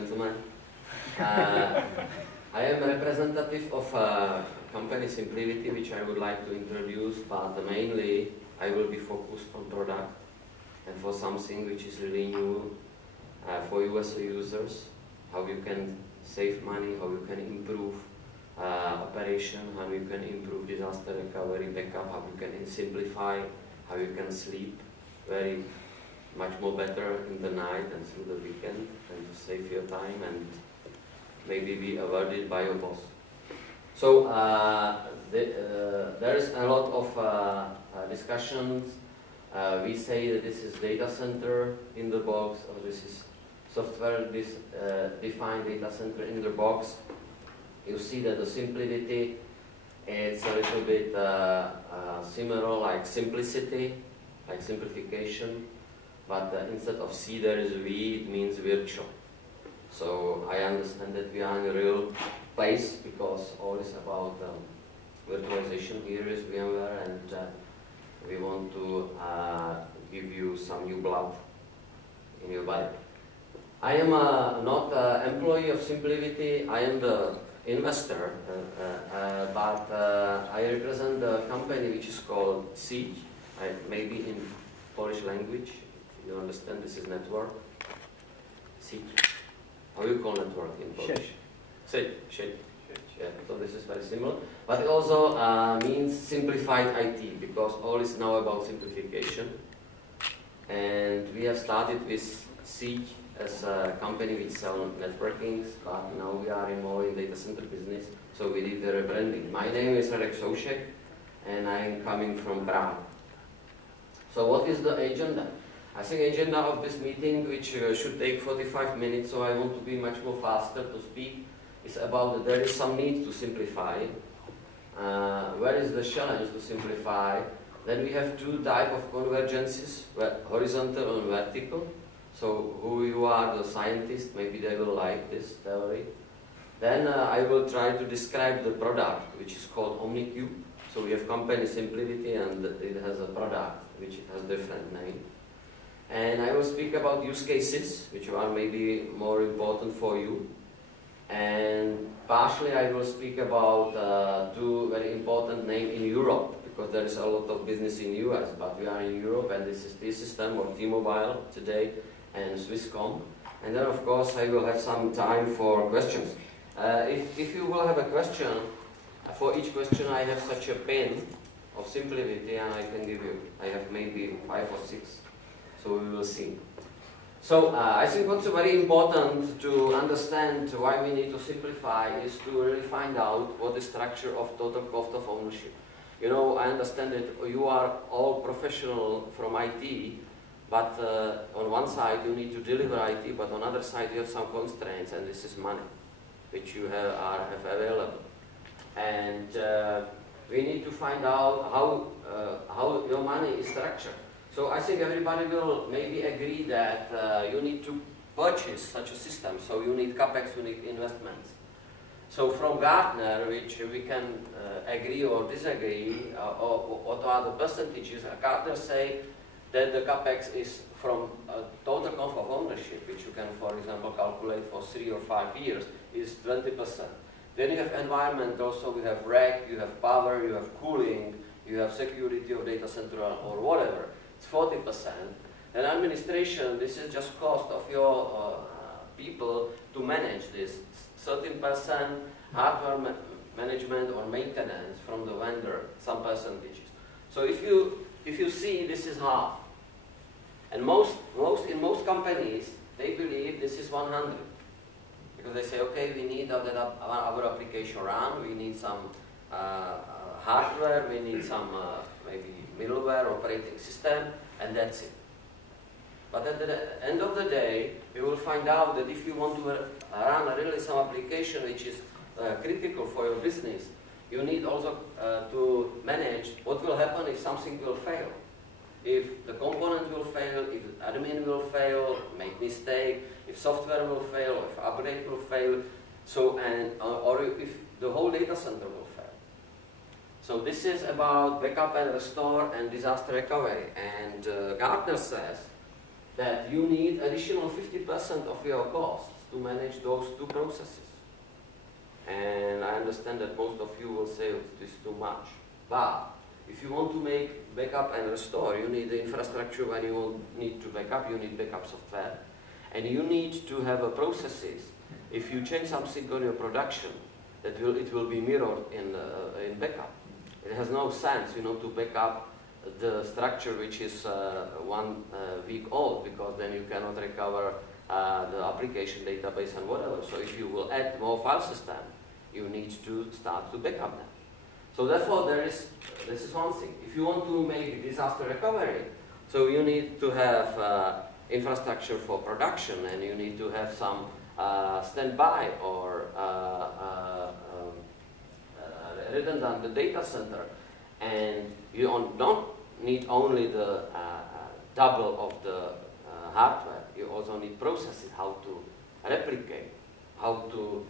gentlemen. I am a representative of company Simplivity, which I would like to introduce, but mainly I will be focused on product and for something which is really new for you as users, how you can save money, how you can improve operation, how you can improve disaster recovery, backup, how you can simplify, how you can sleep very much more better in the night and through the weekend, and to save your time and maybe be awarded by your boss. So there is a lot of discussions. We say that this is data center in the box, or this is software defined data center in the box. You see that the Simplivity, it's a little bit similar like simplicity, like simplification, but instead of C there is V, it means virtual. So I understand that we are in a real place because all is about virtualization. Here is VMware, and we want to give you some new blood in your body. I am not an employee of Simplivity, I am the investor, but I represent the company which is called Sieć, maybe in Polish language, you understand this is network. Sieć. How you call network in Polish? Sieć. Yeah, so this is very similar. But it also means simplified IT, because all is now about simplification. And we have started with Sieć as a company which sells networkings, but now we are more in data center business, so we did the rebranding. My name is Radek Sousek, and I am coming from Prague. So what is the agenda? I think agenda of this meeting, which should take 45 minutes, so I want to be much more faster to speak, is about that there is some need to simplify. Where is the challenge to simplify? Then we have two types of convergences, horizontal and vertical. So who you are, the scientist, maybe they will like this theory. Then I will try to describe the product, which is called Omnicube. So we have company Simplivity, and it has a product which has different name. And I will speak about use cases, which are maybe more important for you. And partially I will speak about two very important names in Europe, because there is a lot of business in US, but we are in Europe, and this is T-System or T-Mobile today, and Swisscom. And then of course I will have some time for questions. If you will have a question, for each question I have such a pin of Simplivity, and I can give you, I have maybe 5 or 6. So we will see. So I think what's very important to understand why we need to simplify is to really find out what the structure of total cost of ownership. You know, I understand that you are all professional from IT, but on one side you need to deliver IT, but on the other side you have some constraints, and this is money, which you have available. And we need to find out how your money is structured. So I think everybody will maybe agree that you need to purchase such a system. So you need CapEx, you need investments. So from Gartner, which we can agree or disagree, or what are the percentages, Gartner say that the CapEx is from total cost of ownership, which you can, for example, calculate for 3 or 5 years, is 20%. Then you have environment also, you have rack, you have power, you have cooling, you have security of data center or whatever. It's 40%. And administration, this is just cost of your people to manage this. 13% hardware management or maintenance from the vendor, some percentages. So if you see, this is half. And in most companies, they believe this is 100. Because they say, okay, we need our application run, we need some hardware, we need some maybe middleware, operating system, and that's it. But at the end of the day, you will find out that if you want to run really some application which is critical for your business, you need also to manage what will happen if something will fail. If the component will fail, if admin will fail, make mistake, if software will fail, or if upgrade will fail, so or if the whole data center will fail. So this is about backup and restore and disaster recovery. And Gartner says that you need additional 50% of your costs to manage those two processes. And I understand that most of you will say this is too much. But if you want to make backup and restore, you need the infrastructure. When you need to backup, you need backup software. And you need to have a processes. If you change something on your production, it will be mirrored in backup. It has no sense, to back up the structure which is 1 week old, because then you cannot recover the application database and whatever. So if you will add more file system, you need to start to back up them. So therefore, this is one thing. If you want to make disaster recovery, so you need to have infrastructure for production, and you need to have some standby or redundant data center, and you don't need only the double of the hardware. You also need processes, how to replicate, how to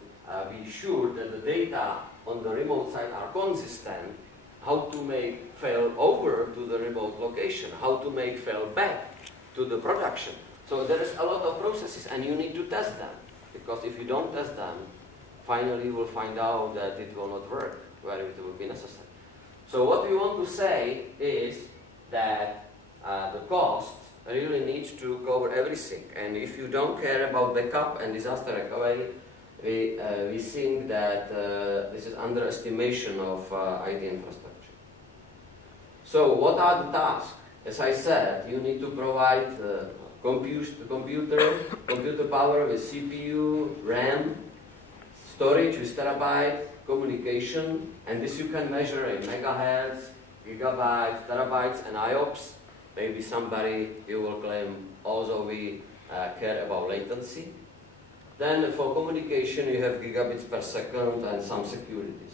be sure that the data on the remote side are consistent, how to make fail over to the remote location, how to make fail back to the production. So there is a lot of processes, and you need to test them, because if you don't test them, finally you will find out that it will not work where it will be necessary. So what we want to say is that the cost really needs to cover everything, and if you don't care about backup and disaster recovery, we think that this is underestimation of IT infrastructure. So what are the tasks? As I said, you need to provide computer power with CPU, RAM, storage with terabyte, communication, and this you can measure in megahertz, gigabytes, terabytes, and IOPS. Maybe somebody you will claim also we care about latency. Then for communication you have gigabits per second and some securities.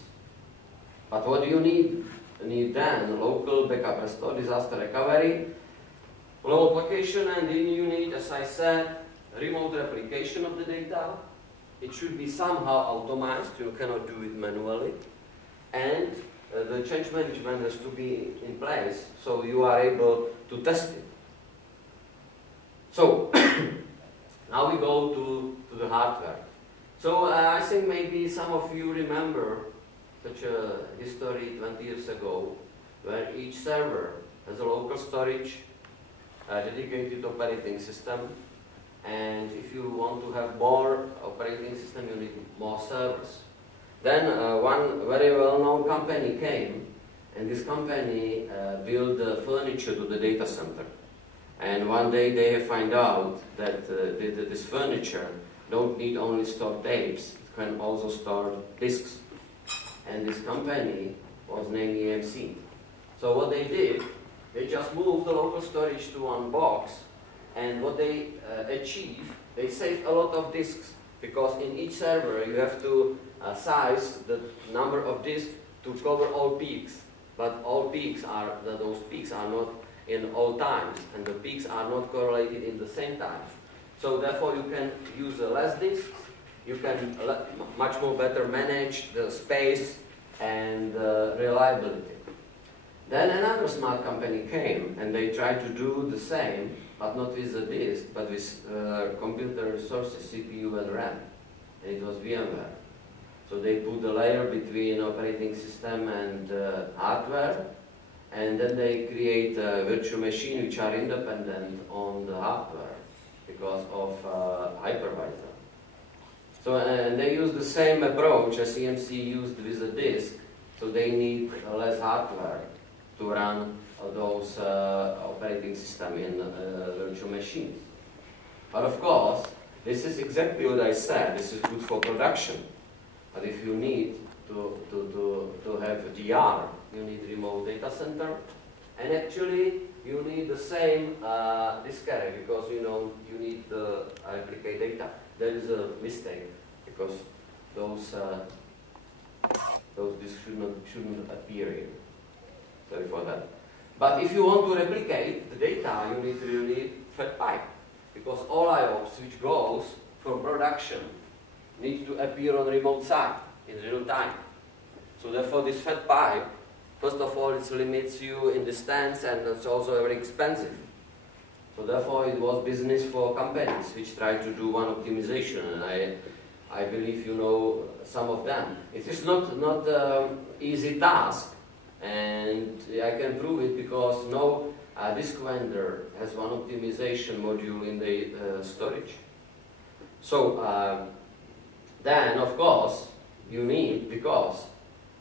But what do you need? You need then local backup restore, disaster recovery, local location, and then you need, as I said, remote replication of the data. It should be somehow automated, you cannot do it manually. And the change management has to be in place so you are able to test it. So, now we go to the hardware. So I think maybe some of you remember such a history 20 years ago, where each server has a local storage, a dedicated operating system, and if you want to have more operating system, you need more servers. Then one very well-known company came, and this company built the furniture to the data center. And one day they find out that this furniture don't need only store tapes, it can also store disks. And this company was named EMC. So what they did, they just moved the local storage to one box, and what they achieved, they saved a lot of disks, because in each server you have to size the number of disks to cover all peaks. But all peaks are, those peaks are not in all times, and the peaks are not correlated in the same times. So therefore you can use less disks, you can much more better manage the space and reliability. Then another smart company came, and they tried to do the same, but not with the disk, but with computer resources, CPU and RAM, and it was VMware. So they put a layer between operating system and hardware, and then they create a virtual machine which are independent on the hardware because of hypervisor. So and they use the same approach as EMC used with the disk, so they need less hardware to run those operating system in virtual machines. But of course, this is exactly what I said, this is good for production. But if you need to have DR, you need remote data center, and actually you need the same disk array, because you need the replicate data. There is a mistake, because those disks shouldn't appear here. Sorry for that. But if you want to replicate the data, you need really fat pipe, because all IOPS which goes from production needs to appear on the remote side in real time. So therefore this fat pipe, first of all, it limits you in distance, and it's also very expensive. So therefore it was business for companies which tried to do one optimization, and I believe you know some of them. It is not easy task, and I can prove it because no disk vendor has one optimization module in the storage. So then of course you need, because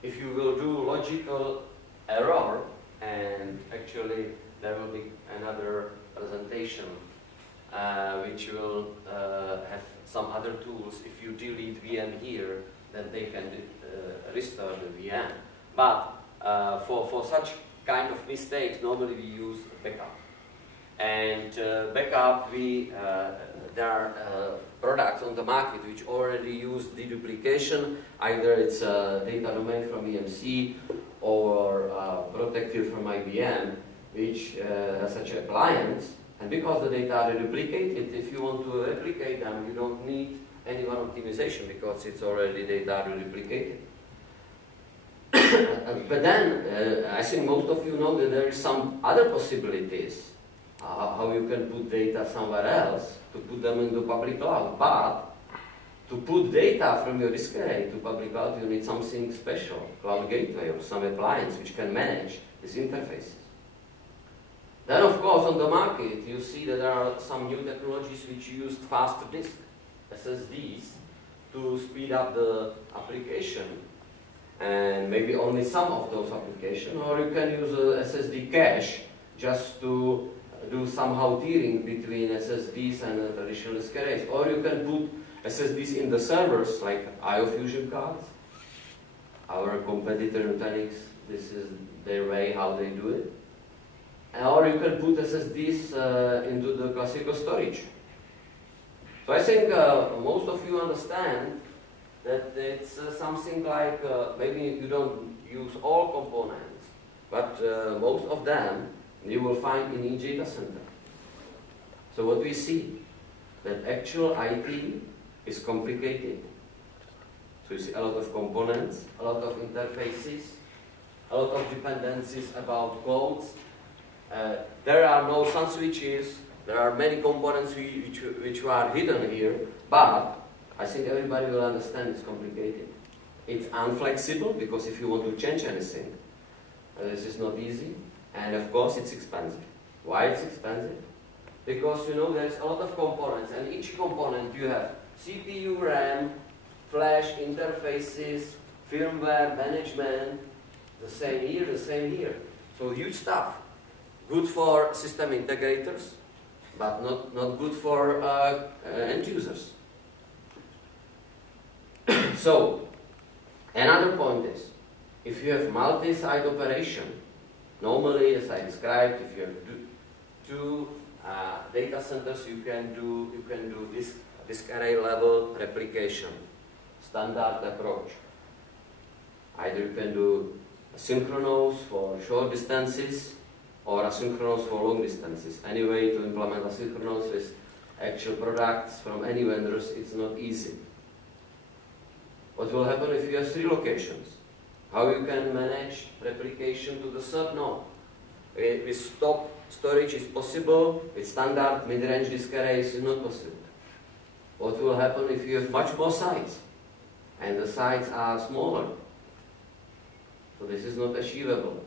if you will do logical error, and actually there will be another presentation which will have some other tools. If you delete VM here, then they can restore the VM. But for such kind of mistakes, normally we use backup. And backup, there are products on the market which already use deduplication. Either it's a data domain from EMC or protected from IBM, which has such a appliance. And because the data are duplicated, if you want to replicate them, you don't need any one optimization because it's already data duplicated. But then, I think most of you know that there is some other possibilities how you can put data somewhere else to put them into public cloud. But to put data from your disk array to public cloud, you need something special, cloud gateway or some appliance which can manage these interfaces. Then, of course, on the market, you see that there are some new technologies which use faster disk, SSDs, to speed up the application, and maybe only some of those applications, or you can use a SSD cache just to do somehow tiering between SSDs and traditional disk arrays, or you can put SSDs in the servers like IO Fusion cards. Our competitor Nutanix, this is their way how they do it. Or you can put SSDs into the classical storage. So I think most of you understand that it's something like, maybe you don't use all components, but most of them you will find in each data center. So what we see, that actual IT is complicated. So you see a lot of components, a lot of interfaces, a lot of dependencies about codes. There are no sun switches, there are many components which are hidden here, but I think everybody will understand it's complicated. It's unflexible, because if you want to change anything, this is not easy, and of course it's expensive. Why it's expensive? Because you know there's a lot of components, and each component you have CPU, RAM, flash, interfaces, firmware, management, the same here, the same here. So huge stuff. Good for system integrators, but not good for end users. So, another point is, if you have multi-site operation, normally, as I described, if you have two data centers, you can do disk array level replication, standard approach. Either you can do asynchronous for short distances, or asynchronous for long distances. Anyway, to implement asynchronous with actual products from any vendors, it's not easy. What will happen if you have 3 locations? How you can manage replication to the third node? With stop storage is possible, with standard mid-range disk arrays is not possible. What will happen if you have much more sites, and the sites are smaller? So this is not achievable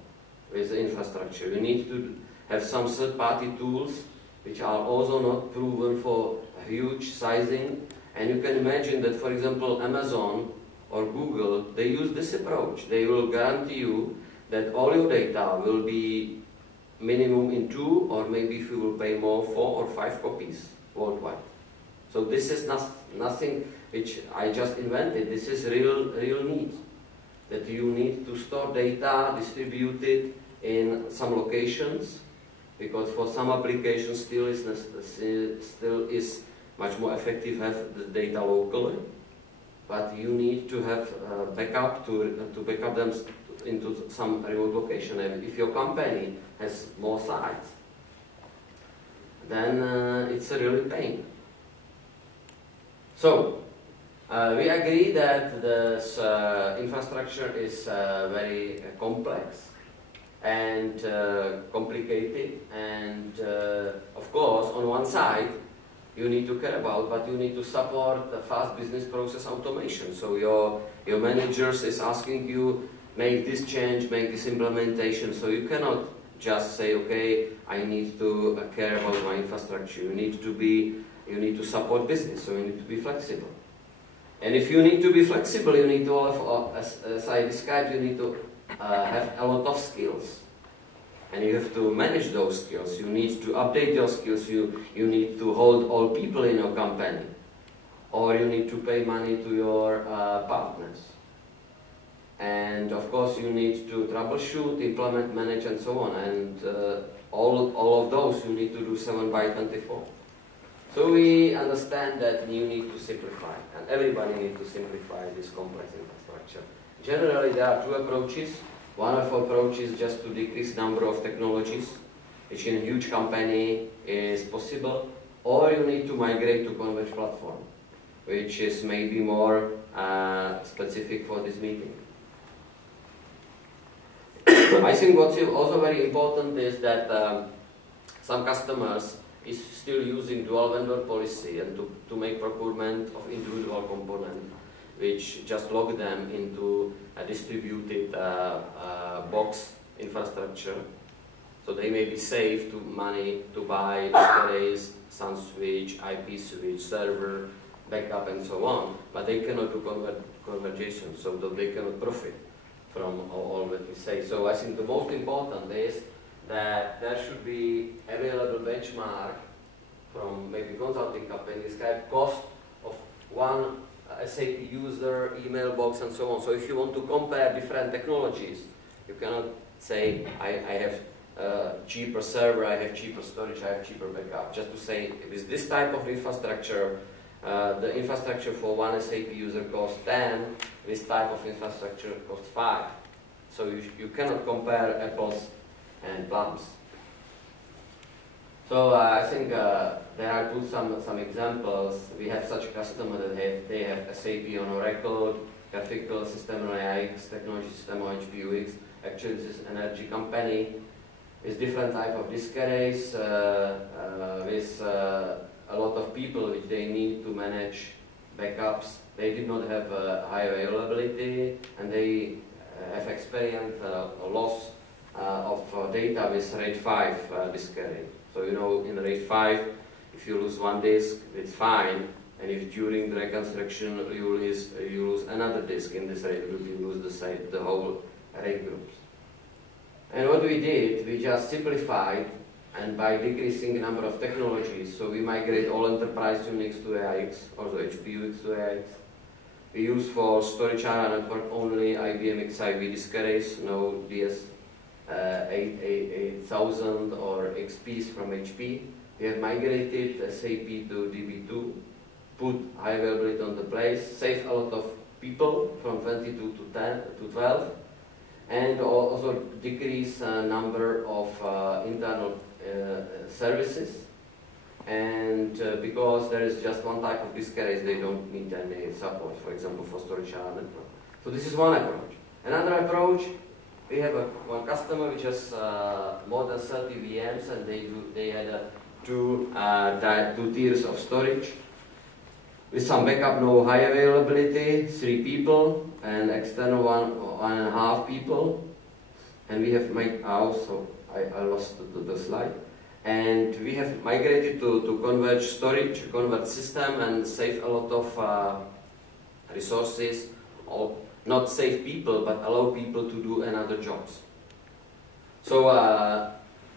with the infrastructure. You need to have some third-party tools which are also not proven for a huge sizing. And you can imagine that, for example, Amazon or Google, they use this approach. They will guarantee you that all your data will be minimum in 2, or maybe if you will pay more, 4 or 5 copies worldwide. So this is nothing which I just invented. This is real need. That you need to store data, distribute it in some locations, because for some applications still is much more effective to have the data locally. But you need to have backup to backup them into some remote location. And if your company has more sites, then it's a really pain. So we agree that this infrastructure is very complex, and complicated, and of course on one side you need to care about, but you need to support the fast business process automation. So your managers is asking you, make this change, make this implementation, so you cannot just say, okay, I need to care about my infrastructure. You need to support business, so you need to be flexible. And if you need to be flexible, you need to have, as I described, you need to have a lot of skills. And you have to manage those skills. You need to update your skills. You need to hold all people in your company. Or you need to pay money to your partners. And of course you need to troubleshoot, implement, manage, and so on. And all of those you need to do 7/24. So we understand that you need to simplify, and everybody needs to simplify this complex infrastructure. Generally there are two approaches. One of approach is just to decrease number of technologies, which in a huge company is possible, or you need to migrate to converged platform, which is maybe more specific for this meeting. I think what's also very important is that some customers is still using dual vendor policy and to make procurement of individual components, which just log them into a distributed box infrastructure. So they may be saved money to buy displays, sun switch, IP switch, server, backup, and so on, but they cannot do convergation, so that they cannot profit from all that we say. So I think the most important is that there should be available benchmark from maybe consulting company, describe cost of one SAP user, email box, and so on. So if you want to compare different technologies, you cannot say, I have cheaper server, I have cheaper storage, I have cheaper backup. Just to say, with this type of infrastructure, the infrastructure for one SAP user costs 10, this type of infrastructure costs 5. So you cannot compare apples and plums. So I think there are some examples. We have such customer that they have SAP on Oracle, graphical system on AX, technology system on HPUX. Actually, this is an energy company with different type of disk arrays, with a lot of people which they need to manage backups. They did not have high availability, and they have experienced a loss of data with RAID 5 disk array. So you know, in RAID 5, if you lose one disk, it's fine, and if during the reconstruction you lose another disk in this RAID group, you lose the whole RAID groups. And what we did, we just simplified, and by decreasing the number of technologies, so we migrate all enterprise Unix to AIX, also HPUX to AIX. We use for storage area network only IBM XIV disk arrays, no DS 8000 or XPs from HP. We have migrated SAP to DB2, put high availability on the place, save a lot of people from 22 to 12, and also decrease number of internal services. And because there is just one type of disk arrays, they don't need any support, for example, for storage area network. So this is one approach. Another approach, we have one customer which has more than 30 VMs, and they had two tiers of storage. With some backup, no high availability, 3 people, and external 1.5 people. And we have made also, I lost the slide. And we have migrated to converge storage, converge system, and save a lot of resources, or not save people, but allow people to do another jobs. So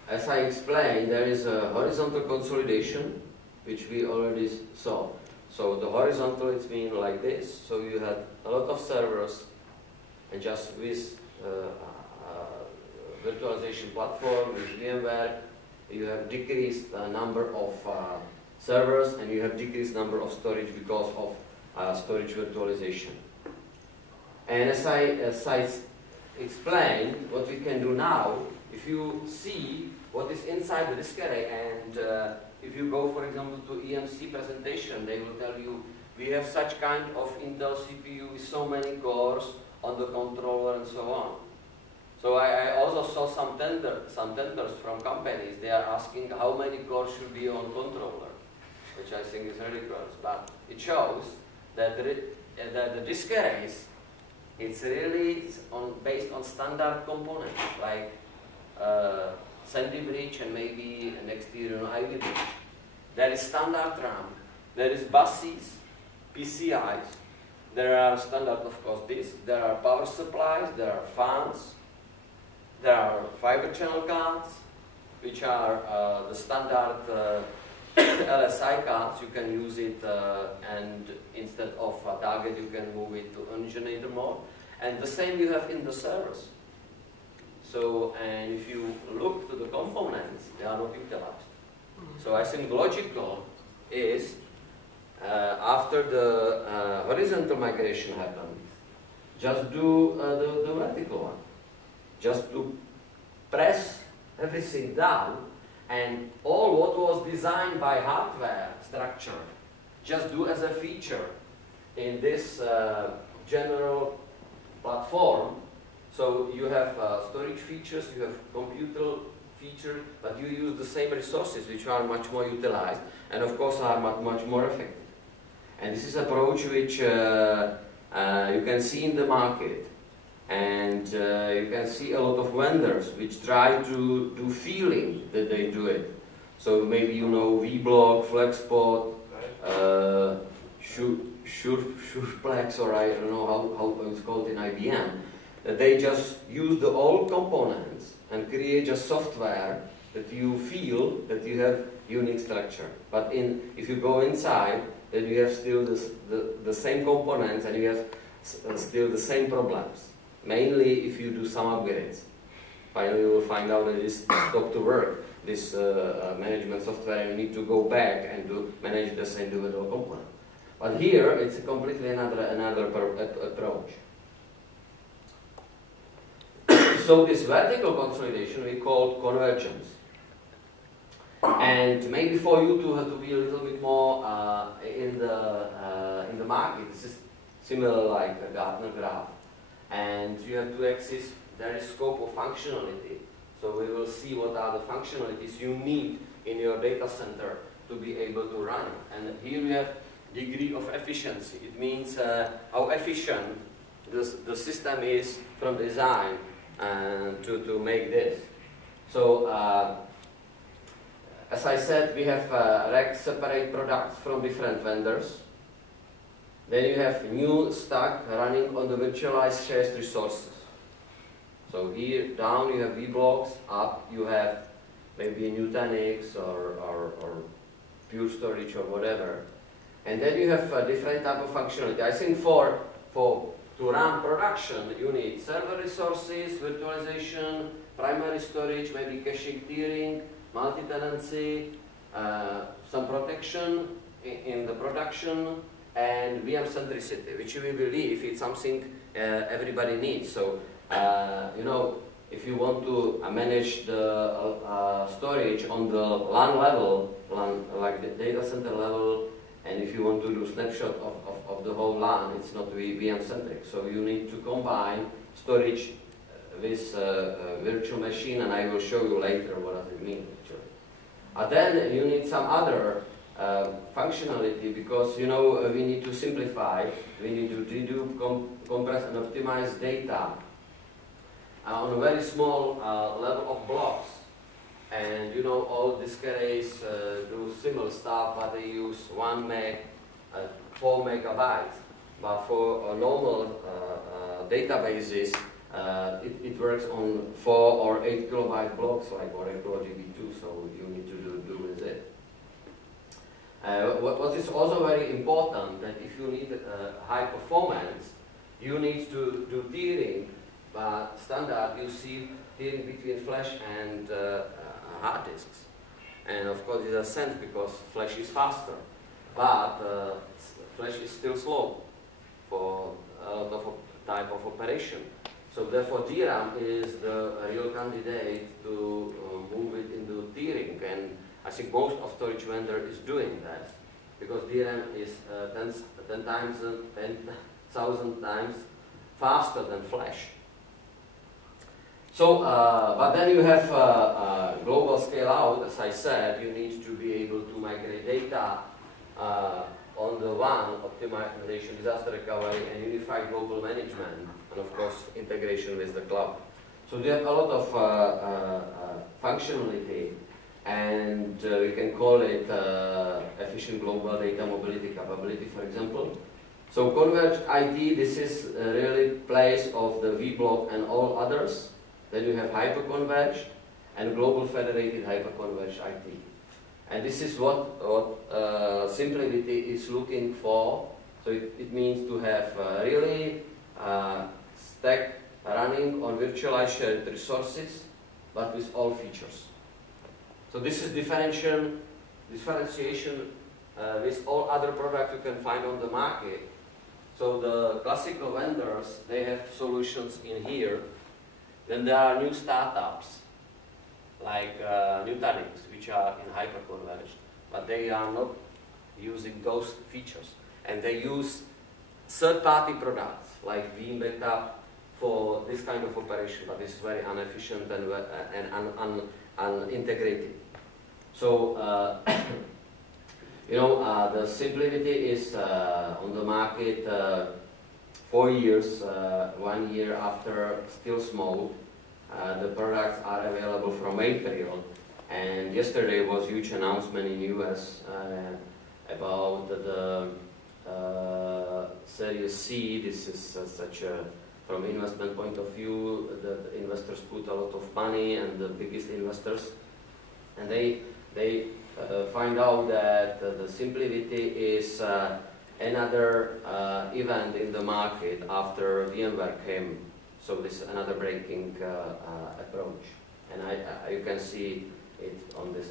as I explained, there is a horizontal consolidation, which we already saw. So the horizontal, it's mean like this. So you had a lot of servers, and just with virtualization platform, with VMware, you have decreased number of servers, and you have decreased number of storage because of storage virtualization. And as I explained, what we can do now, if you see what is inside the disk array, and if you go, for example, to EMC presentation, they will tell you we have such kind of Intel CPU with so many cores on the controller and so on. So I also saw some tenders from companies. They are asking how many cores should be on controller, which I think is ridiculous. But it shows that the disk arrays, it's really based on standard components like Sandy bridge and maybe next year Ivy bridge. There is standard RAM. There is buses, PCIs. There are standard, of course, disks. There are power supplies. There are fans. There are fiber channel cards, which are the standard LSI cards. You can use it, and instead of a target, you can move it to originator mode. And the same you have in the servers. So, and if you look to the components, they are not utilized. So I think logical is, after the horizontal migration happened, just do the vertical one. Just to press everything down, and all what was designed by hardware structure, just do as a feature in this general platform. So you have storage features, you have computer feature, but you use the same resources, which are much more utilized, and of course are much more effective. And this is an approach which you can see in the market. And you can see a lot of vendors which try to do feeling that they do it. So maybe you know VBlock, FlexPod, Sureplex, or I don't know how it's called in IBM. They just use the old components and create just software that you feel that you have unique structure. But if you go inside, then you have still the same components and you have still the same problems. Mainly if you do some upgrades. Finally you will find out that it stopped to work, this management software, and you need to go back and to manage this individual component. But here it's a completely another approach. So this vertical consolidation we call convergence. And maybe for you to be a little bit more in the market, this is similar like a Gartner graph. And you have two axes, there is scope of functionality. So we will see what are the functionalities you need in your data center to be able to run. And here we have degree of efficiency. It means how efficient the system is from design to make this. So as I said, we have rack separate products from different vendors. Then you have new stack running on the virtualized shared resources. So here down you have vBlocks, up you have maybe Nutanix or Pure Storage or whatever. And then you have a different type of functionality. I think to run production you need server resources, virtualization, primary storage, maybe caching tiering, multi-tenancy, some protection in the production, and VM centricity, which we believe is something everybody needs. So, you know, if you want to manage the storage on the LAN level, like the data center level, and if you want to do snapshot of the whole LAN, it's not VM centric. So you need to combine storage with virtual machine, and I will show you later what does it mean actually. Then you need some other functionality, because you know we need to simplify, we need to reduce, compress and optimize data on a very small level of blocks. And you know all disk arrays do similar stuff, but they use 1 meg, 4 megabytes. But for normal databases, it works on 4 or 8 kilobyte blocks like Oracle GB2, so you need to do with it. What is also very important, that if you need high performance, you need to do tiering. But standard, you see tiering between flash and hard disks. And of course it has sense because flash is faster. But flash is still slow for a lot of type of operation. So therefore DRAM is the real candidate to move it into tiering. And I think most of storage vendor is doing that, because DRAM is 10,000 times faster than flash. So, but then you have global scale out. As I said, you need to be able to migrate data on the one, optimization, disaster recovery, and unified global management, and of course integration with the cloud. So we have a lot of functionality, and we can call it efficient global data mobility capability, for example. So converged IT, this is really place of the V block and all others. Then you have hyperconverged and global federated hyperconverged IT. And this is what Simplivity is looking for. So it means to have really stack running on virtualized shared resources, but with all features. So this is differentiation with all other products you can find on the market. So the classical vendors, they have solutions in here. Then there are new startups, like Nutanix, which are in hyperconverged, but they are not using those features. And they use third-party products, like Veeam Backup, for this kind of operation, but it's very inefficient and unintegrated. So, you know, the Simplivity is on the market 4 years, 1 year after stealth mode. The products are available from April, and yesterday was a huge announcement in US about the Series C. This is such a, from investment point of view, the investors put a lot of money, and the biggest investors, and they find out that the Simplivity is another event in the market after VMware came. So this is another breaking approach, and you can see it on this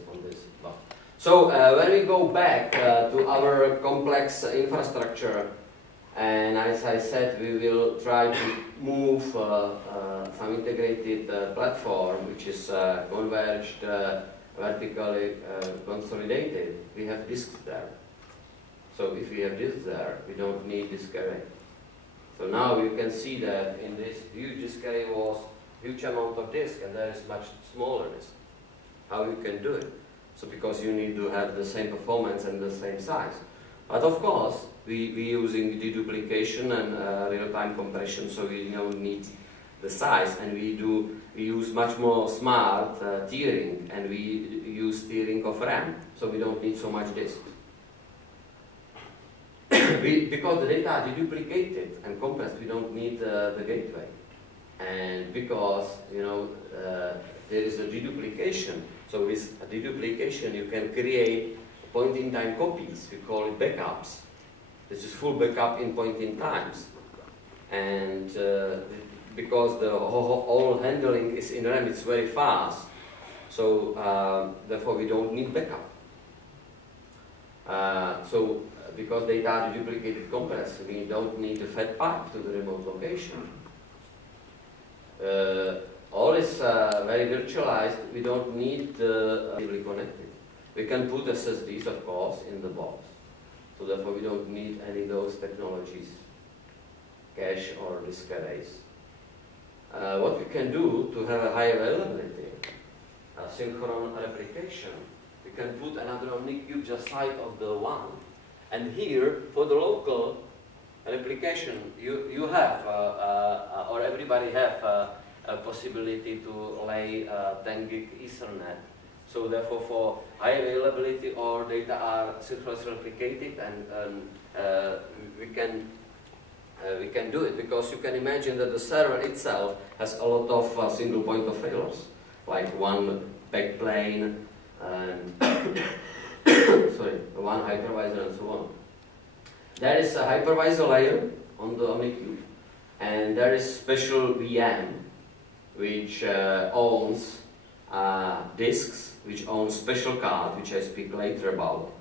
block. So when we go back to our complex infrastructure, and as I said, we will try to move some integrated platform which is converged, vertically consolidated. We have disks there. So if we have disks there, we don't need disk array. So now you can see that in this huge disk array was huge amount of disk, and there is much smaller disk. How you can do it? So because you need to have the same performance and the same size. But of course, we using deduplication and real-time compression, so we don't need the size, and we use much more smart tiering, and we use tiering of RAM, so we don't need so much disk. Because the data are deduplicated and compressed, we don't need the gateway, and because there is a deduplication. So with a deduplication, you can create point-in-time copies. We call it backups. This is full backup in point-in-times, and because the whole handling is in RAM, it's very fast. So therefore, we don't need backup. So because data are duplicated compressed, we don't need a fat pipe to the remote location. All is very virtualized. We don't need connected. We can put SSDs, of course, in the box. So therefore, we don't need any of those technologies, cache or disk arrays. What we can do to have a high availability, synchronous replication, we can put another Omnicube just side of the one. And here, for the local replication, you have, or everybody have a possibility to lay 10 gig Ethernet. So therefore, for high availability, or data are synchronously replicated, and we can do it, because you can imagine that the server itself has a lot of single point of failures, like one backplane, and sorry, one hypervisor, and so on. There is a hypervisor layer on the Omnicube, and there is special VM which owns disks, which owns special card, which I speak later about,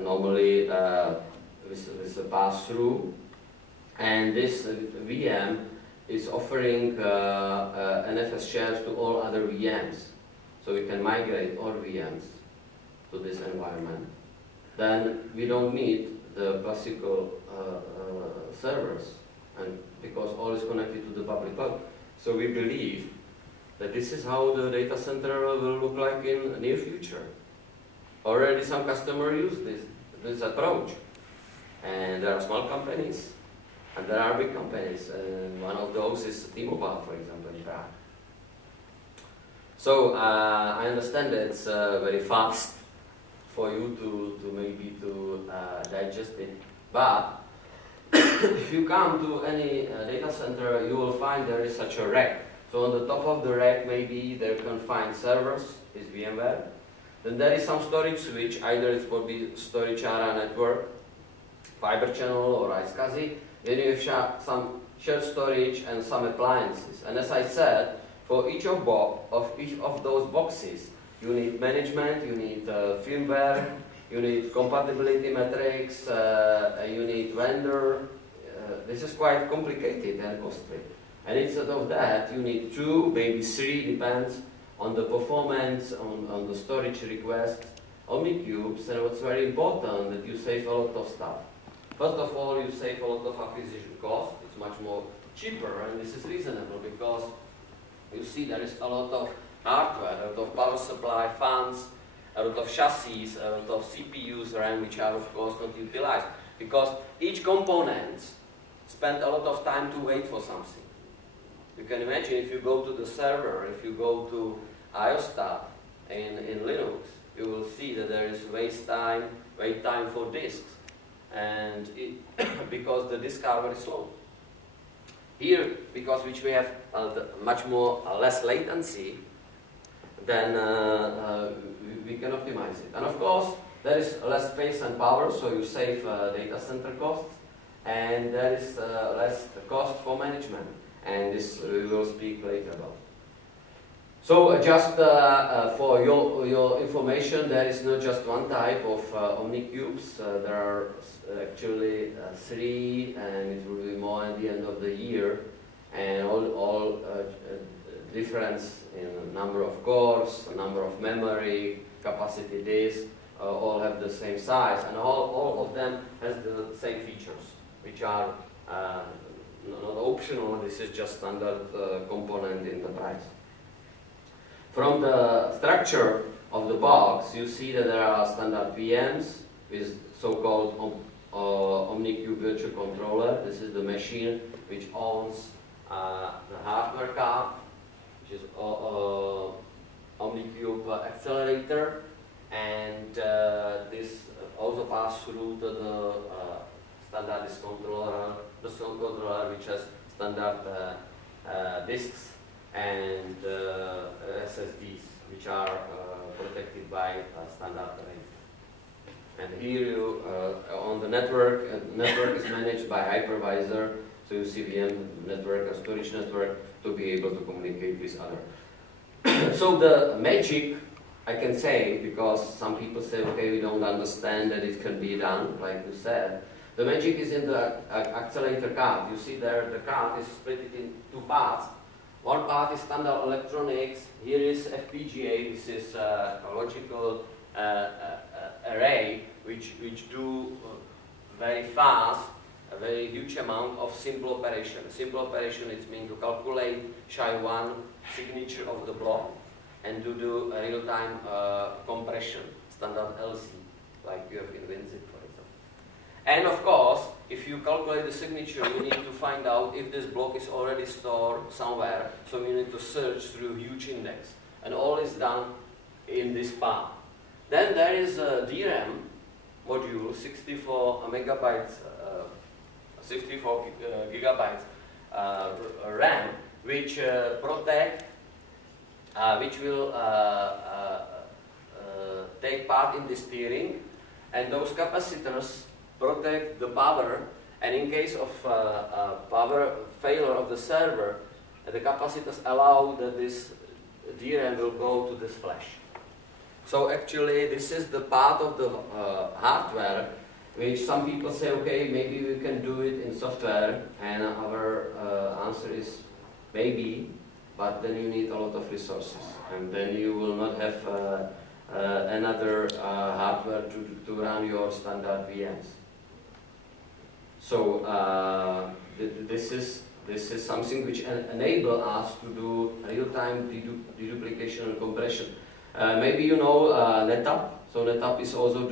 normally with a pass-through. And this VM is offering NFS shares to all other VMs. So we can migrate all VMs to this environment. Then we don't need the classical servers, and because all is connected to the public cloud. So we believe that this is how the data center will look like in the near future. Already some customers use this approach. And there are small companies, and there are big companies. And one of those is T-Mobile, for example, in Prague. So I understand that it's very fast for you to maybe digest it. But if you come to any data center, you will find there is such a rack. So on the top of the rack, maybe there can find servers, is VMware. Then there is some storage switch, either it will be storage area network, fiber channel or iSCSI. Then you have some shared storage and some appliances. And as I said, for each of those boxes, you need management, you need firmware, you need compatibility metrics, you need vendor. This is quite complicated and costly. And instead of that, you need 2, maybe 3, depends on the performance, on the storage request, Omnicubes. And what's very important, that you save a lot of stuff. First of all, you save a lot of acquisition cost. It's much more cheaper, and this is reasonable because you see there is a lot of hardware, a lot of power supply, fans, a lot of chassis, a lot of CPUs, RAM, which are of course not utilized, because each component spent a lot of time to wait for something. You can imagine if you go to the server, if you go to IOSTA in Linux, you will see that there is wait time for disks, and because the disks are very slow. Here, because we have much more less latency, then we can optimize it. And of course, there is less space and power, so you save data center costs, and there is less cost for management. And this we will speak later about. So just for your information, there is not just one type of Omnicubes. There are actually 3, and it will be more at the end of the year. And all difference in number of cores, number of memory, capacity disk, all have the same size, and all of them has the same features, which are not optional. This is just standard component in the price. From the structure of the box, you see that there are standard VMs with so-called Omnicube virtual controller. This is the machine which owns the hardware card, which is Omnicube accelerator, and this also passes through to the standard disk controller, which has standard disks and SSDs, which are protected by standard array. And here you, on the network is managed by hypervisor, so you see VM network, a storage network, to be able to communicate with other. So the magic, I can say, because some people say, okay, we don't understand that it can be done, like you said. The magic is in the accelerator card. You see there, the card is split in 2 parts. One part is standard electronics. Here is FPGA. This is a logical array which do very fast, a very huge amount of simple operation. Simple operation, it means to calculate SHA-1 signature of the block and to do a real-time compression, standard LC, like you have in WinZip, for example. And of course, if you calculate the signature, you need to find out if this block is already stored somewhere, so you need to search through huge index. And all is done in this part. Then there is a DRAM module, 64 gigabytes RAM, which which will take part in the steering, and those capacitors protect the power, and in case of power failure of the server, the capacitors allow that this DRAM will go to this flash. So actually this is the part of the hardware which some people say, okay, maybe we can do it in software, and our answer is maybe, but then you need a lot of resources, and then you will not have another hardware to run your standard VMs. So this is this is something which enable us to do real-time deduplication and compression. Maybe you know NetApp. So NetApp is also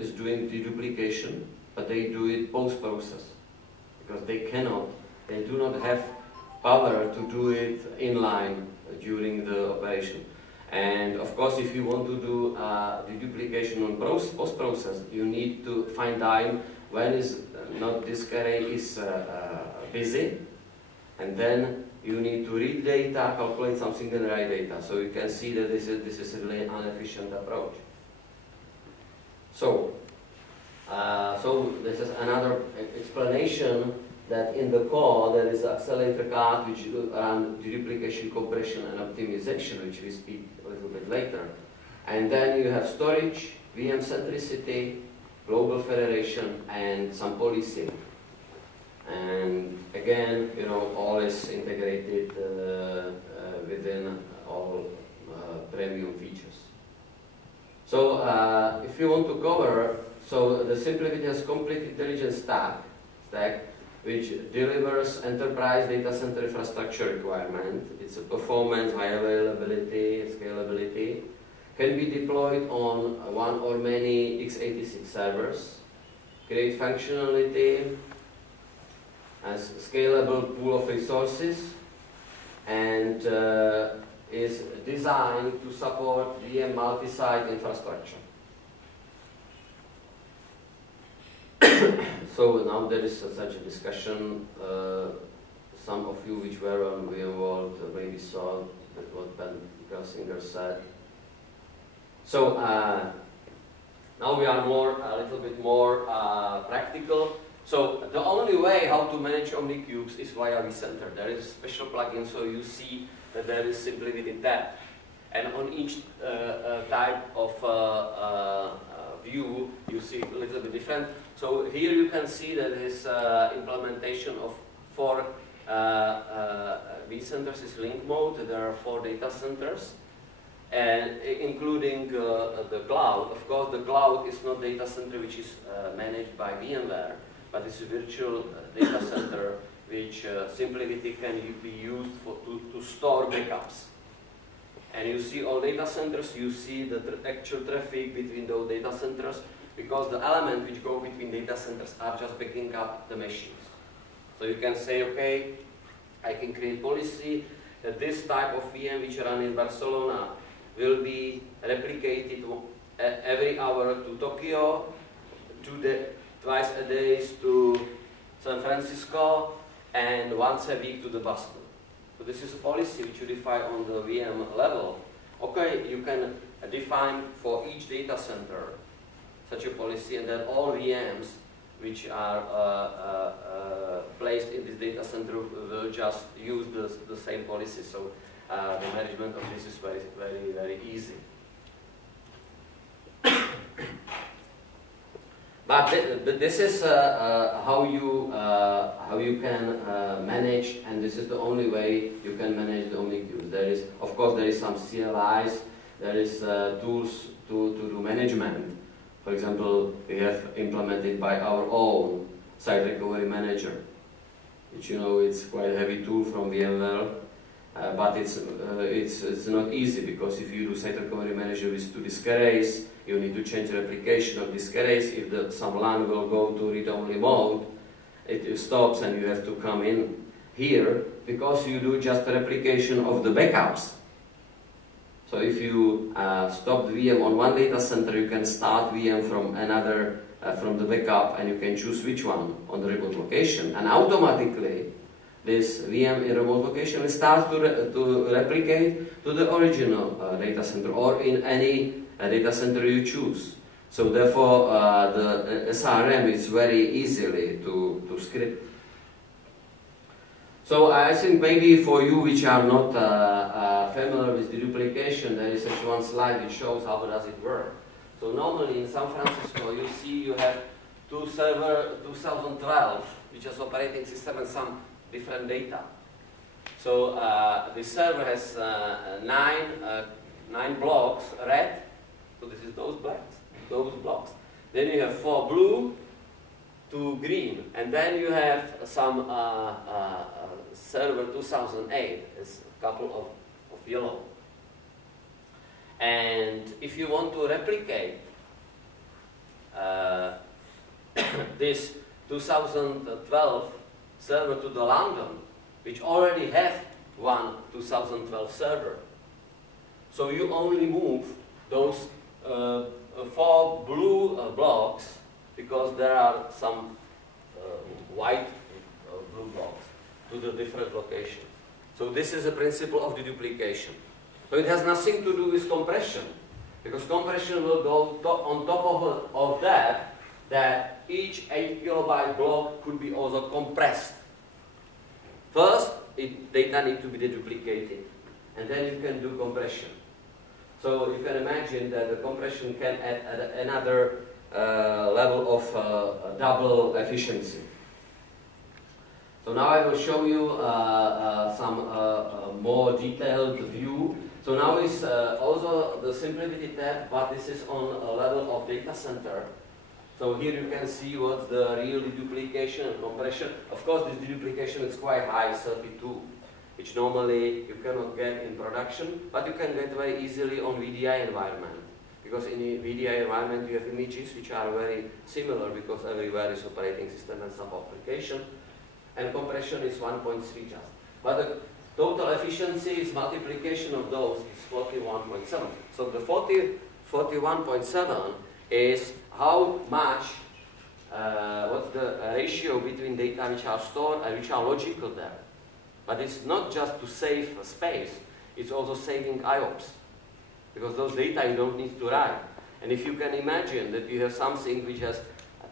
is doing deduplication, but they do it post-process because they do not have power to do it inline during the operation. And of course, if you want to do deduplication on post-process, you need to find time when is not disk array is busy, and then you need to read data, calculate something, and write data. So you can see that this is a really inefficient approach. So, this is another explanation that in the core there is an accelerator card which runs deduplication, compression, and optimization, which we speak a little bit later. And then you have storage, VM centricity, global federation, and some policing. And again, you know, all is integrated within all premium features. So if you want to cover, so the Simplivity has complete intelligence stack, which delivers enterprise data center infrastructure requirement. It's a performance, high availability, scalability. Can be deployed on one or many x86 servers. Create functionality as scalable pool of resources, and is designed to support VM multi-site infrastructure. So now there is such a discussion. Some of you which were on VMworld maybe saw that what Ben Gelsinger said. So now we are a little bit more practical. So the only way how to manage Omnicubes is via vCenter. There is a special plugin, so you see that there is Simplivity tab, and on each type of view you see a little bit different. So here you can see that this implementation of 4 vCenters is link mode. There are 4 data centers, and including the cloud. Of course, the cloud is not data center which is managed by VMware, but it's a virtual data center which Simplivity can be used to store backups. And you see all data centers, you see the actual traffic between those data centers, because the elements which go between data centers are just backing up the machines. So you can say, okay, I can create policy that this type of VM which run in Barcelona will be replicated every hour to Tokyo, twice a day to San Francisco, and once a week to the Boston. So this is a policy which you define on the VM level. Okay, you can define for each data center such a policy, and then all VMs which are placed in this data center will just use the same policy. So the management of this is very, very, very easy. But this is how you can manage, and this is the only way you can manage the Omnicubes. There is, of course, there is some CLIs. There is tools to do management. For example, we have implemented by our own Site Recovery Manager, which, you know, it's quite a heavy tool from VMware, but it's not easy, because if you do Site Recovery Manager with 2 disk arrays, you need to change the replication of disk arrays. If some LAN will go to read-only mode, it stops and you have to come in here, because you do just replication of the backups. So if you stop the VM on one data center, you can start VM from another, from the backup, and you can choose which one on the remote location. And automatically, this VM in remote location will start to replicate to the original data center, or in any data center you choose. So therefore, the SRM is very easily to script. So I think maybe for you which are not familiar with deduplication, there is actually one slide which shows how does it work. So normally in San Francisco, you see you have 2 server 2012, which is operating system and some different data. So the server has 9 blocks red. So this is those blocks. Then you have 4 blue, to green, and then you have some server 2008, it's a couple of yellow. And if you want to replicate this 2012 server to the London, which already have one 2012 server, so you only move those 4 blue blocks, because there are some white blue blocks, to the different location. So this is a principle of deduplication. So it has nothing to do with compression, because compression will go on top of that each 8 kilobyte block could be also compressed. First, data need to be deduplicated, and then you can do compression. So you can imagine that the compression can add another level of double efficiency. So now I will show you some more detailed view. So now is also the Simplivity tab, but this is on a level of data center. So here you can see what's the real deduplication and compression. Of course, this deduplication is quite high, 32, which normally you cannot get in production, but you can get very easily on VDI environment. Because in the VDI environment you have images which are very similar, because everywhere is operating system and sub-application. And compression is 1.3 just. But the total efficiency is multiplication of those is 41.7. So the 41.7 is how much, what's the ratio between data which are stored and which are logical there. But it's not just to save space, it's also saving IOPS. Because those data you don't need to write. And if you can imagine that you have something which has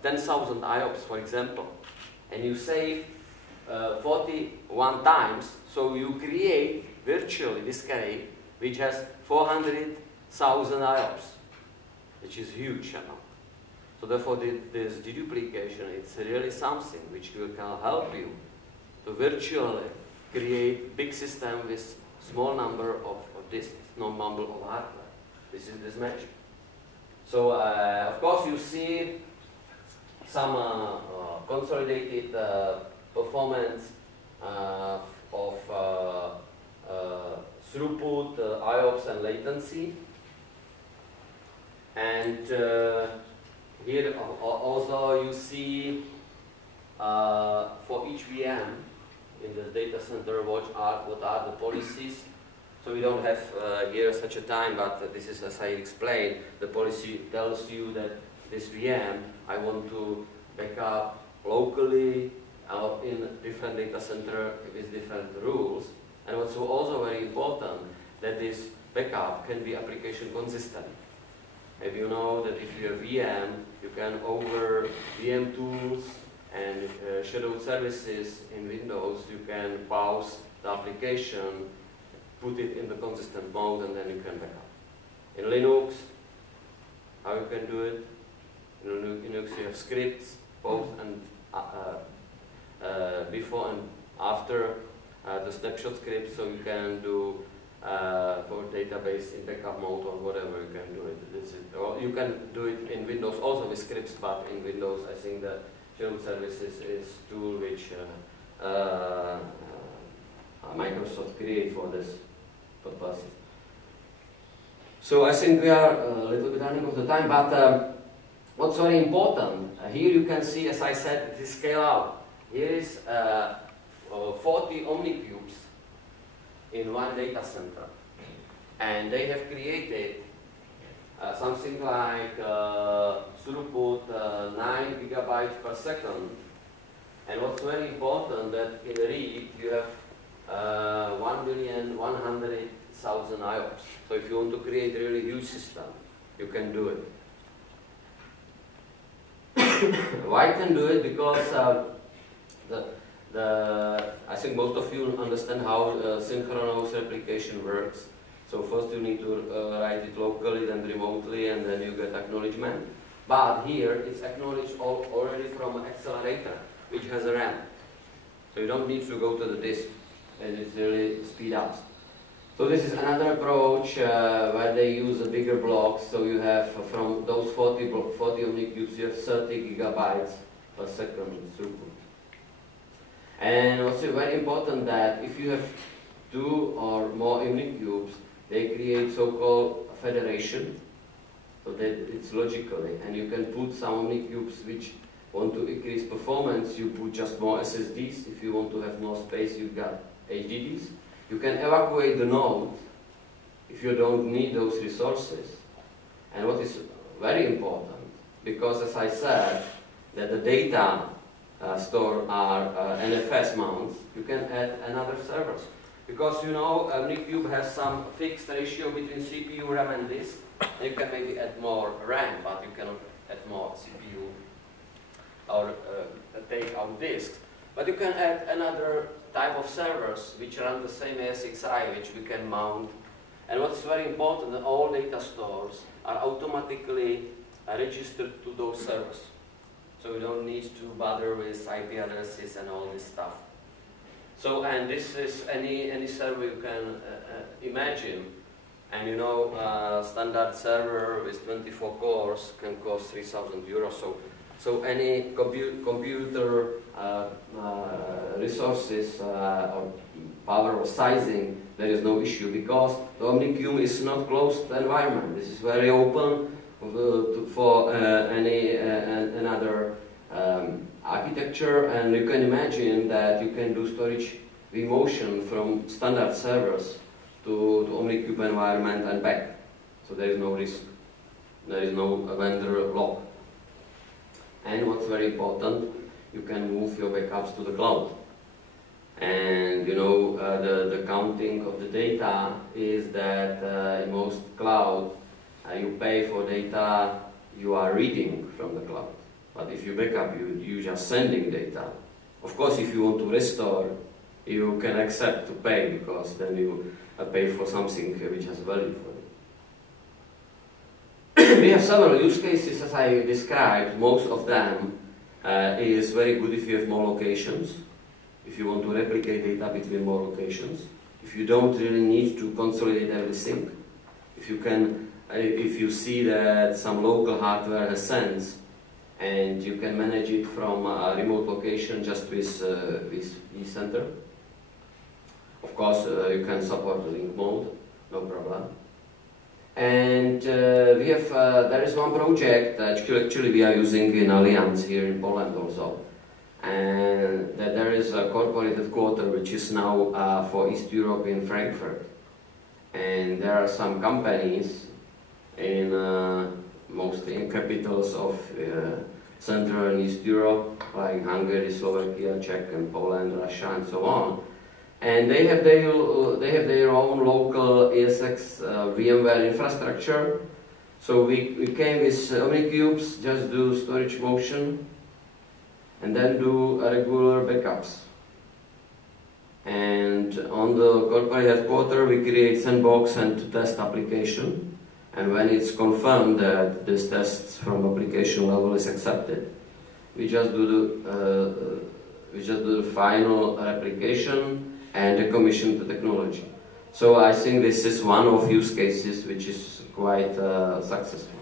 10,000 IOPS, for example, and you save 41 times, so you create virtually this array which has 400,000 IOPS, which is huge amount. So therefore this deduplication, it's really something which can help you to virtually create big system with small number of disks, no number of hardware. This is this magic. So of course you see some consolidated performance of throughput, IOPS and latency. And here also you see for each VM in the data center what are the policies. So we don't have here such a time, but this is as I explained. The policy tells you that this VM I want to back up locally in different data center with different rules. And what's also very important, that this backup can be application consistent. Maybe you know that if you have VM, you can over VM tools and scheduled services in Windows, you can pause the application, put it in the consistent mode, and then you can back up. In Linux, how you can do it? In Linux you have scripts, both and before and after the snapshot script, so you can do for database in backup mode or whatever you can do it. Or you can do it in Windows also with scripts, but in Windows I think the scheduled services is tool which Microsoft create for this purpose. So I think we are a little bit running out of time, but what's very important, here you can see, as I said, this scale out. Here is 40 Omnicubes in one data center. And they have created something like throughput 9 gigabytes per second. And what's very important that in read you have 1,100,000 IOPS. So if you want to create a really huge system, you can do it. Why I can do it? Because I think most of you understand how synchronous replication works. So first you need to write it locally, then remotely, and then you get acknowledgement. But here it's acknowledged already from an accelerator, which has a RAM. So you don't need to go to the disk, and it's really speed up. So this is another approach where they use a bigger blocks. So you have from those 40 Omnicubes, you have 30 gigabytes per second throughput. And what's very important that if you have 2 or more Omnicubes, they create so-called federation, so that it's logically, and you can put some Omnicubes which want to increase performance, you put just more SSDs. If you want to have more space, you've got HDDs. You can evacuate the node if you don't need those resources. And what is very important, because as I said, that the data store are NFS mounts, you can add another servers. Because you know, Omnicube has some fixed ratio between CPU, RAM and disk. And you can maybe add more RAM, but you cannot add more CPU or take out disks. But you can add another type of servers which run the same ASXI, which we can mount. And what's very important, that all data stores are automatically registered to those servers. So you don't need to bother with IP addresses and all this stuff. So, and this is any server you can imagine. And you know, standard server with 24 cores can cost 3,000 euros. So any computer resources or power or sizing, there is no issue, because the Omnicube is not closed environment. This is very open for another architecture, and you can imagine that you can do storage vMotion from standard servers to Omnicube environment and back. So there is no risk. There is no vendor lock. And what's very important, you can move your backups to the cloud. And you know, the counting of the data is that in most cloud, you pay for data you are reading from the cloud. But if you backup, you're just sending data. Of course, if you want to restore, you can accept to pay, because then you pay for something which has value for you. We have several use cases, as I described. Most of them is very good if you have more locations, if you want to replicate data between more locations, if you don't really need to consolidate everything, if you see that some local hardware has sense, and you can manage it from a remote location just with vCenter. Of course, you can support the link mode, no problem. And we have there is one project that actually we are using in Alliance here in Poland also, and that there is a corporate headquarter which is now for East Europe in Frankfurt, and there are some companies in mostly in capitals of Central and East Europe, like Hungary, Slovakia, Czech, and Poland, Russia, and so on. And they have their own local ESX VMware infrastructure. So we came with Omnicubes, just do storage motion, and then do regular backups. And on the corporate headquarters, we create sandbox and to test application. And when it's confirmed that this test from application level is accepted, we just do the final replication and decommission the technology. So I think this is one of use cases which is quite successful.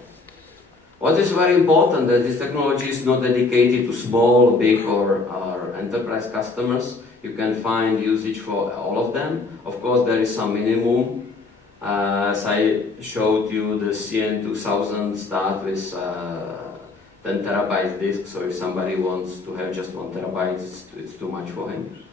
What is very important that this technology is not dedicated to small, big, or enterprise customers. You can find usage for all of them. Of course, there is some minimum. As I showed you, the CN2000 start with 10 terabyte disk, so if somebody wants to have just 1 terabyte, it's too much for him.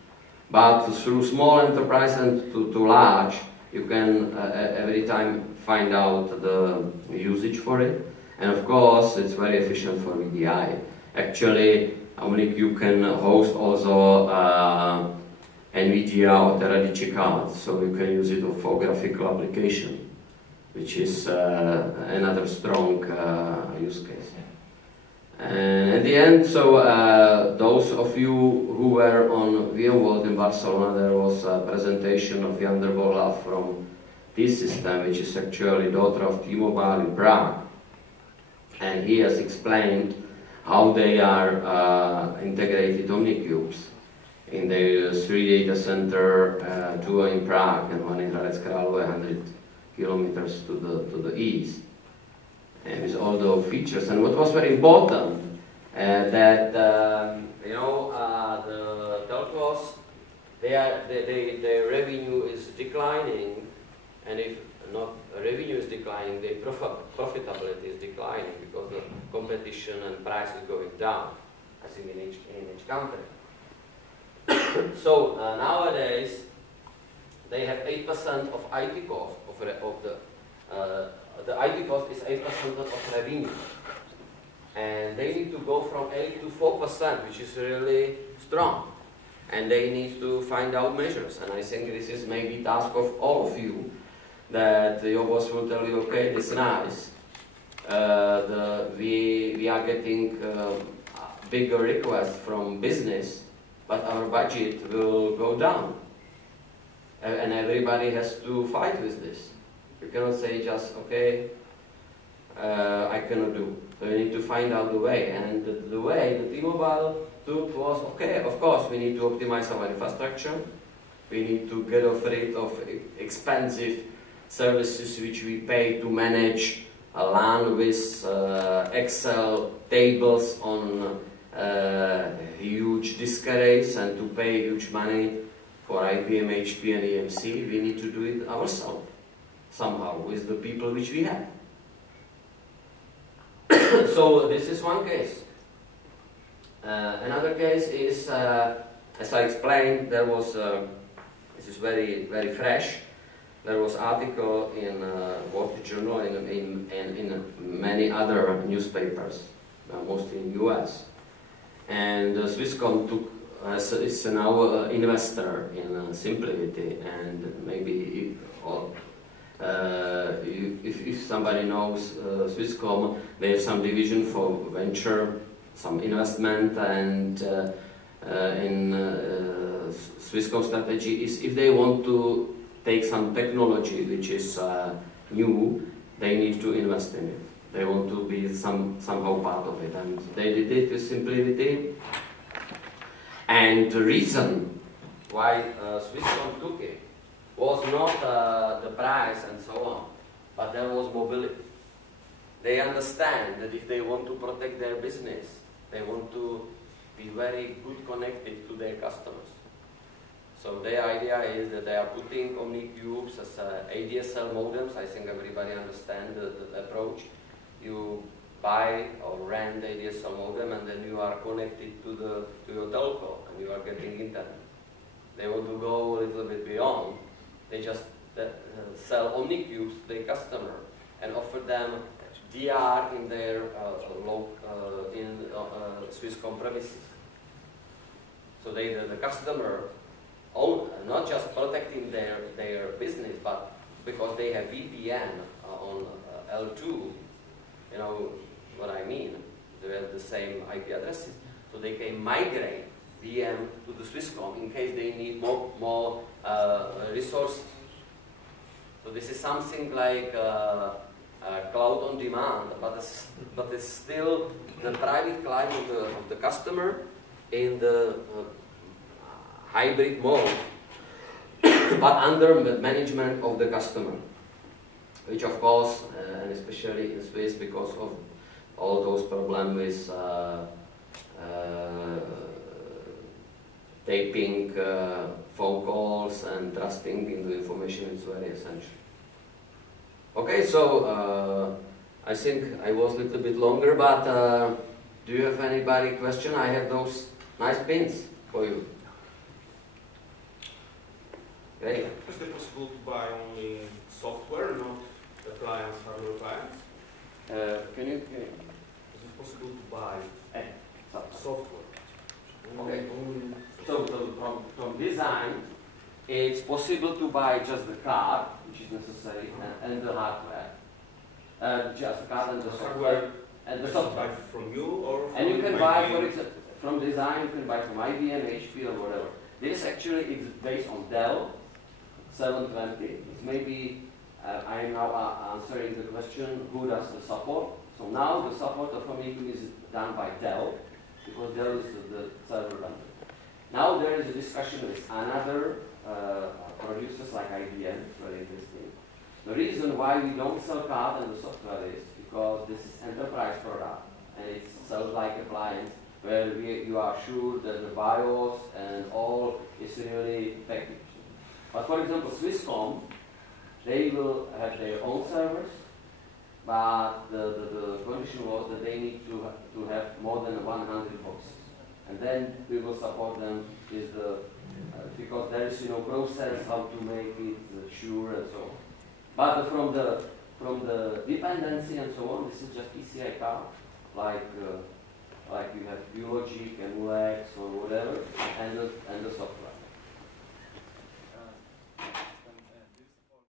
But through small enterprise and to large, you can every time find out the usage for it. And of course, it's very efficient for VDI. Actually, Omnicube can host also NVIDIA or Teradicci cards, so you can use it for graphical application, which is another strong use case. And at the end, so those of you who were on VMworld in Barcelona, there was a presentation of Jan Drvola from T-System, which is actually daughter of T-Mobile in Prague. And he has explained how they are integrated Omnicubes in their 3 data center, 2 in Prague and 1 in Hradec Králové, 100 kilometers to the east, and with all the features. And what was very important, that you know, the telcos, their revenue is declining, and if not revenue is declining, their profitability is declining because the competition and price is going down, I think in each country. So nowadays they have 8% of IT cost the IT cost is 8% of revenue, and they need to go from 8 to 4%, which is really strong. And they need to find out measures. And I think this is maybe task of all of you, that your boss will tell you, okay, this is nice. We are getting bigger requests from business, but our budget will go down. And everybody has to fight with this. You cannot say just, okay, I cannot do. So you need to find out the way. And the way the T-Mobile took was, okay, of course, we need to optimize our infrastructure. We need to get rid of expensive services which we pay to manage a LAN with Excel tables on huge disk arrays and to pay huge money for IBM, HP, and EMC. We need to do it ourselves, somehow, with the people which we have. So this is one case. Another case is, as I explained, there was, this is very, very fresh, there was article in Wall Street Journal and in many other newspapers, mostly in US. And Swisscom took, is now an investor in Simplivity, and maybe if somebody knows Swisscom, they have some division for venture, some investment, and in Swisscom strategy is if they want to take some technology which is new, they need to invest in it. They want to be somehow part of it, and they did it with Simplivity. And the reason why Swisscom took it was not the price and so on, but there was mobility. They understand that if they want to protect their business, they want to be very good connected to their customers. So their idea is that they are putting Omnicubes as ADSL modems. I think everybody understands the approach. You buy or rent ADSL modem, and then you are connected to your telco, and you are getting internet. They want to go a little bit beyond. They just sell Omnicubes to their customer and offer them DR in their Swisscom premises. So the customer not just protecting their business, but because they have VPN on L2, you know what I mean, they have the same IP addresses, so they can migrate VM to the Swisscom in case they need more resources. So this is something like cloud on demand, but it's still the private cloud of the customer in the hybrid mode, but under management of the customer, which of course, and especially in Swiss, because of all those problems with taping phone calls and trusting in the information is very essential. Okay, so I think I was a little bit longer, but do you have anybody question? I have those nice pins for you. Great. Is it possible to buy only software, not appliance, hardware appliance? Can you? Is it possible to buy software? Okay. So from design, it's possible to buy just the card, which is necessary, and the hardware. Just the card and the software. And the software. From you or from and you can buy, for example, from design, you can buy from IBM, HP, or whatever. This actually is based on Dell 720. It's maybe, I am now answering the question, who does the support? So now the support of Omnicube is done by Dell, because Dell is the server vendor. Now there is a discussion with another producers like IBM, it's very interesting. The reason why we don't sell card and the software is because this is enterprise product, and it sounds like appliance where you are sure that the BIOS and all is really packaged. But for example, Swisscom, they will have their own servers, but the condition was that they need to have more than 100 boxes. And then we will support them with the, because there is process how to make it sure and so on. But from the dependency and so on, this is just PCI card, like you have biology